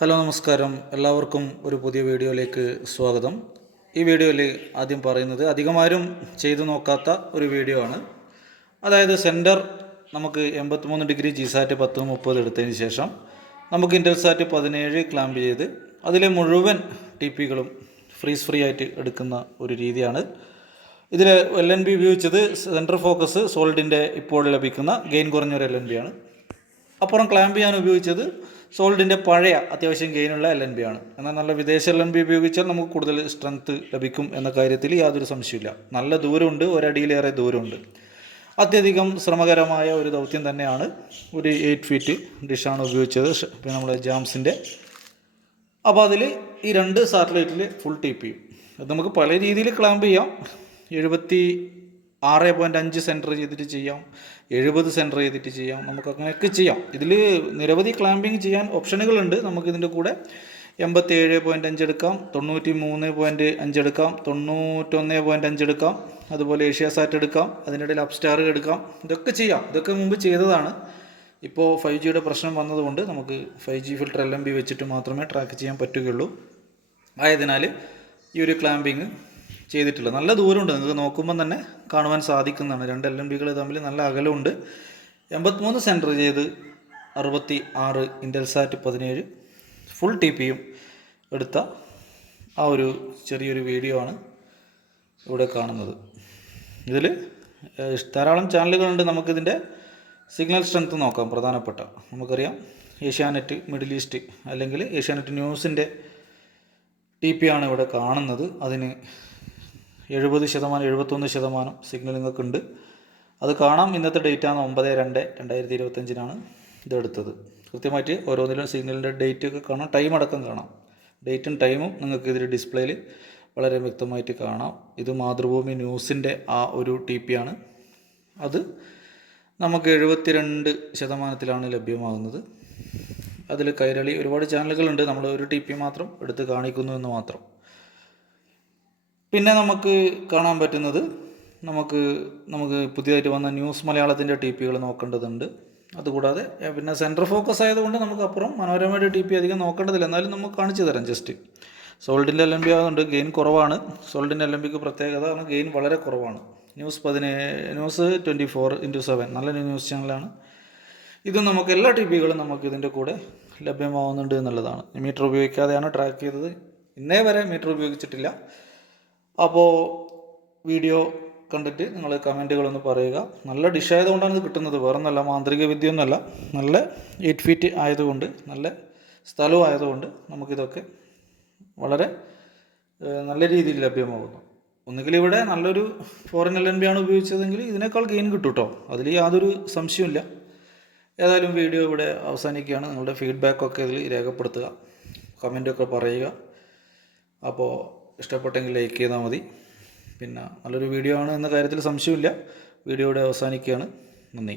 Hello നമസ്കാരം, എല്ലാവർക്കും ഒരു പുതിയ വീഡിയോയിലേക്ക് സ്വാഗതം. ഈ വീഡിയോയിൽ ആദ്യം പറയുന്നത് അധികമാരും ചെയ്തു നോക്കാത്ത ഒരു വീഡിയോ ആണ്. അതായത് സെൻറ്റർ നമുക്ക് 83 ഡിഗ്രി ജിസാറ്റ് 10-30 എടുത്തതിന് ശേഷം നമുക്ക് ഇൻറ്റൽസാറ്റ് 17 ക്ലാമ്പ് ചെയ്ത് അതിലെ മുഴുവൻ ടിപികളും ഫ്രീ ആയിട്ട് എടുക്കുന്ന ഒരു രീതിയാണ്. ഇതിൽ LNB ഉപയോഗിച്ചത് സെൻറ്റർ ഫോക്കസ് സോൾഡിൻ്റെ ഇപ്പോൾ ലഭിക്കുന്ന ഗെയിൻ കുറഞ്ഞൊരു LNB ആണ്. അപ്പുറം ക്ലാമ്പ് ചെയ്യാൻ ഉപയോഗിച്ചത് സോൾഡിൻ്റെ പഴയ അത്യാവശ്യം ഗെയിനുള്ള LNB ആണ്. എന്നാൽ നല്ല വിദേശ LNB ഉപയോഗിച്ചാൽ നമുക്ക് കൂടുതൽ സ്ട്രെങ്ത്ത് ലഭിക്കും എന്ന കാര്യത്തിൽ യാതൊരു സംശയമില്ല. നല്ല ദൂരമുണ്ട്, ഒരടിയിലേറെ ദൂരമുണ്ട്. അത്യധികം ശ്രമകരമായ ഒരു ദൗത്യം തന്നെയാണ്. ഒരു 8 ഫീറ്റ് ഡിഷാണ് ഉപയോഗിച്ചത്, പിന്നെ നമ്മുടെ ജാംസിൻ്റെ. അപ്പോൾ അതിൽ ഈ 2 സാറ്റലൈറ്റിൽ ഫുൾ TP അത് നമുക്ക് പല രീതിയിൽ ക്ലാമ്പ് ചെയ്യാം. 76.5 സെൻറ്റർ ചെയ്തിട്ട് ചെയ്യാം, 70 സെൻറ്റർ ചെയ്തിട്ട് ചെയ്യാം, നമുക്ക് അങ്ങനെയൊക്കെ ചെയ്യാം. ഇതിൽ നിരവധി ക്ലാമ്പിങ് ചെയ്യാൻ ഓപ്ഷനുകളുണ്ട്. നമുക്കിതിൻ്റെ കൂടെ 87.5 എടുക്കാം, 93.5 എടുക്കാം, 91.5 എടുക്കാം, അതുപോലെ ഏഷ്യാസാറ്റ് എടുക്കാം, അതിനിടയിൽ അപ്സ്റ്റാർ എടുക്കാം. ഇതൊക്കെ ചെയ്യാം. ഇതൊക്കെ മുമ്പ് ചെയ്തതാണ്. ഇപ്പോൾ 5Gയുടെ പ്രശ്നം വന്നതുകൊണ്ട് നമുക്ക് 5G ഫിൽട്ടർ LNB വെച്ചിട്ട് മാത്രമേ ട്രാക്ക് ചെയ്യാൻ പറ്റുകയുള്ളൂ. ആയതിനാൽ ഈ ഒരു ക്ലാമ്പിങ് ചെയ്തിട്ടുള്ളത്. നല്ല ദൂരമുണ്ട്, നിങ്ങൾക്ക് നോക്കുമ്പോൾ തന്നെ കാണുവാൻ സാധിക്കുന്നതാണ്. 2 LNBകൾ തമ്മിൽ നല്ല അകലമുണ്ട്. 83 സെൻറ്റർ ചെയ്ത് 66 ഇൻറ്റൽസാറ്റ് 17 ഫുൾ TPയും എടുത്ത ആ ഒരു ചെറിയൊരു വീഡിയോ ആണ് ഇവിടെ കാണുന്നത്. ഇതിൽ ധാരാളം ചാനലുകളുണ്ട്. നമുക്കിതിൻ്റെ സിഗ്നൽ സ്ട്രെങ്ത്ത് നോക്കാം. പ്രധാനപ്പെട്ട നമുക്കറിയാം ഏഷ്യാനെറ്റ് മിഡിൽ ഈസ്റ്റ് അല്ലെങ്കിൽ ഏഷ്യാനെറ്റ് ന്യൂസിൻ്റെ TP ആണ് ഇവിടെ കാണുന്നത്. അതിന് 70%, 71% സിഗ്നൽ നിങ്ങൾക്കുണ്ട്. അത് കാണാം. ഇന്നത്തെ ഡേറ്റാണ് 9/2/2025 ഇതെടുത്തത്. കൃത്യമായിട്ട് ഓരോന്നിലും സിഗ്നലിൻ്റെ ഡേറ്റ് ഒക്കെ കാണാം, ടൈം അടക്കം കാണാം. ഡേറ്റും ടൈമും നിങ്ങൾക്ക് ഇതിൽ ഡിസ്പ്ലേയിൽ വളരെ വ്യക്തമായിട്ട് കാണാം. ഇത് മാതൃഭൂമി ന്യൂസിൻ്റെ ആ ഒരു TP ആണ്. അത് നമുക്ക് 72% ലഭ്യമാകുന്നത്. അതിൽ കൈരളി ഒരുപാട് ചാനലുകളുണ്ട്. നമ്മൾ ഒരു TP മാത്രം എടുത്ത് കാണിക്കുന്നു എന്ന് മാത്രം. പിന്നെ നമുക്ക് കാണാൻ പറ്റുന്നത് നമുക്ക് പുതിയതായിട്ട് വന്ന ന്യൂസ് മലയാളത്തിൻ്റെ TPകൾ നോക്കേണ്ടതുണ്ട്. അതുകൂടാതെ പിന്നെ സെൻറ്റർ ഫോക്കസ് ആയതുകൊണ്ട് നമുക്ക് അപ്പുറം മനോരമയുടെ TP അധികം നോക്കേണ്ടതില്ല. എന്നാലും നമുക്ക് കാണിച്ചു തരാം. ജസ്റ്റ് സോൾഡിൻ്റെ LNB ആയതുകൊണ്ട് ഗെയിൻ കുറവാണ്. സോൾഡിൻ്റെ LNBക്ക് പ്രത്യേകത ഗെയിൻ വളരെ കുറവാണ്. ന്യൂസ് 24/7 നല്ലൊരു ന്യൂസ് ചാനലാണ്. ഇത് നമുക്ക് എല്ലാ TPകളും നമുക്ക് ഇതിൻ്റെ കൂടെ ലഭ്യമാവുന്നുണ്ട് എന്നുള്ളതാണ്. മീറ്റർ ഉപയോഗിക്കാതെയാണ് ട്രാക്ക് ചെയ്തത്. ഇന്നേ വരെ മീറ്റർ ഉപയോഗിച്ചിട്ടില്ല. അപ്പോൾ വീഡിയോ കണ്ടിട്ട് നിങ്ങൾ കമൻറ്റുകളൊന്ന് പറയുക. നല്ല ഡിഷ് ആയതുകൊണ്ടാണ് ഇത് കിട്ടുന്നത്, വേറൊന്നല്ല, മാന്ത്രിക വിദ്യയൊന്നുമല്ല. നല്ല 8 ഫീറ്റ് ആയതുകൊണ്ട്, നല്ല സ്ഥലവും ആയതുകൊണ്ട് നമുക്കിതൊക്കെ വളരെ നല്ല രീതിയിൽ ലഭ്യമാകുന്നു. ഒന്നുകിൽ ഇവിടെ നല്ലൊരു ഫോറിൻ LNB ആണ് ഉപയോഗിച്ചതെങ്കിൽ ഇതിനേക്കാൾ ഗെയിൻ കിട്ടും കേട്ടോ, അതിൽ യാതൊരു സംശയമില്ല. ഏതായാലും വീഡിയോ ഇവിടെ അവസാനിക്കുകയാണ്. നിങ്ങളുടെ ഫീഡ്ബാക്കൊക്കെ ഇതിൽ രേഖപ്പെടുത്തുക, കമൻറ്റൊക്കെ പറയുക. അപ്പോൾ ഇഷ്ടപ്പെട്ടെങ്കിൽ ലൈക്ക് ചെയ്താൽ മതി. പിന്നെ നല്ലൊരു വീഡിയോ ആണ് എന്ന കാര്യത്തിൽ സംശയമില്ല. വീഡിയോ ഇവിടെ അവസാനിക്കുകയാണ്. നന്ദി.